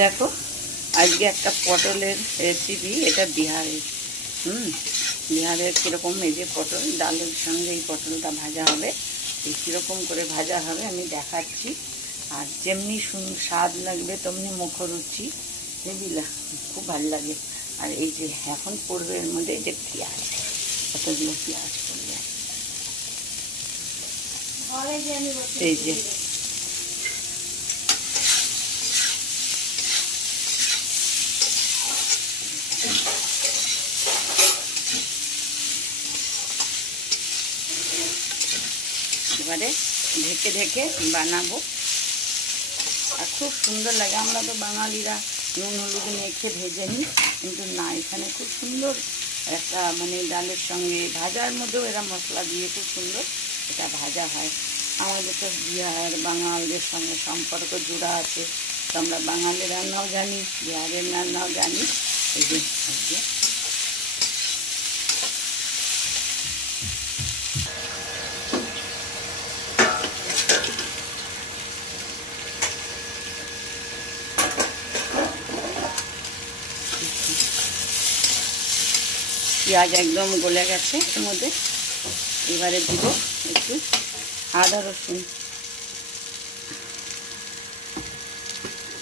দেখো আজকে একটা পটলের রেসিপি, এটা বিহারের। বিহারের কীরকম, এই যে পটল ডালের সঙ্গে এই পটলটা ভাজা হবে, এই কীরকম করে ভাজা হবে আমি দেখাচ্ছি। আর যেমনি স্বাদ লাগবে তেমনি মুখরুচি, বুঝলা, খুব ভালো লাগে। আর এই যে এখন পড়বে এর মধ্যে এই যে পেঁয়াজ, কতগুলো পেঁয়াজ পড়বে, এই যে এবারে ঢেকে ঢেকে বানাবো। আর খুব সুন্দর লাগে। আমরা তো বাঙালিরা নুন হলুদ মেখে ভেজে নিই, কিন্তু না, এখানে খুব সুন্দর একটা মানে ডালের সঙ্গে ভাজার মধ্যেও এরা মশলা দিয়ে খুব সুন্দর এটা ভাজা হয়। আমাদের তো বিহার বাঙালদের সঙ্গে সম্পর্ক জোড়া আছে, তো আমরা বাঙালির রান্নাও জানি, বিহারের রান্নাও জানি। এই যে পেঁয়াজ একদম গলে গেছে, এর মধ্যে এবারে দিব একটু আদা রসুন।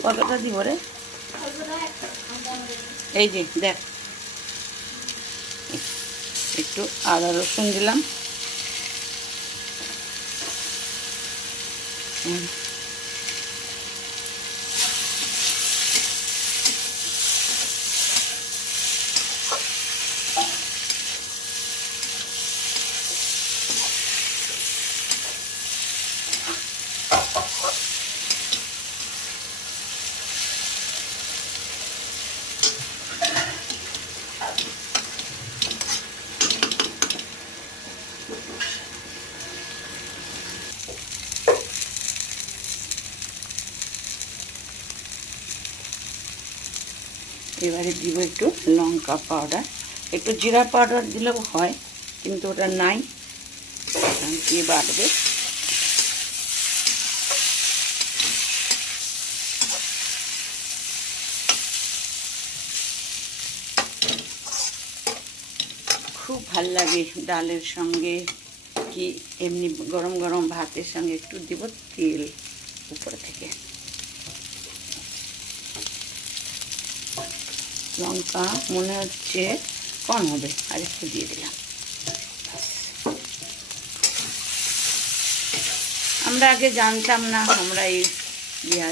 কতটা দিব রে? এই যে দেখ, একটু আদা রসুন দিলাম। এবারে দিব একটু লঙ্কা পাউডার, একটু জিরা পাউডার দিলেও হয়, কিন্তু ওটা নাই, দিয়ে বাটবে। খুব ভাল লাগে ডালের সঙ্গে, কি এমনি গরম গরম ভাতের সঙ্গে একটু দিব তেল উপর থেকে। লঙ্কা মনে হচ্ছে কম হবে, আর একটু দিয়ে দিলাম। আমরা আগে জানতাম না, আমরা এই বিহারে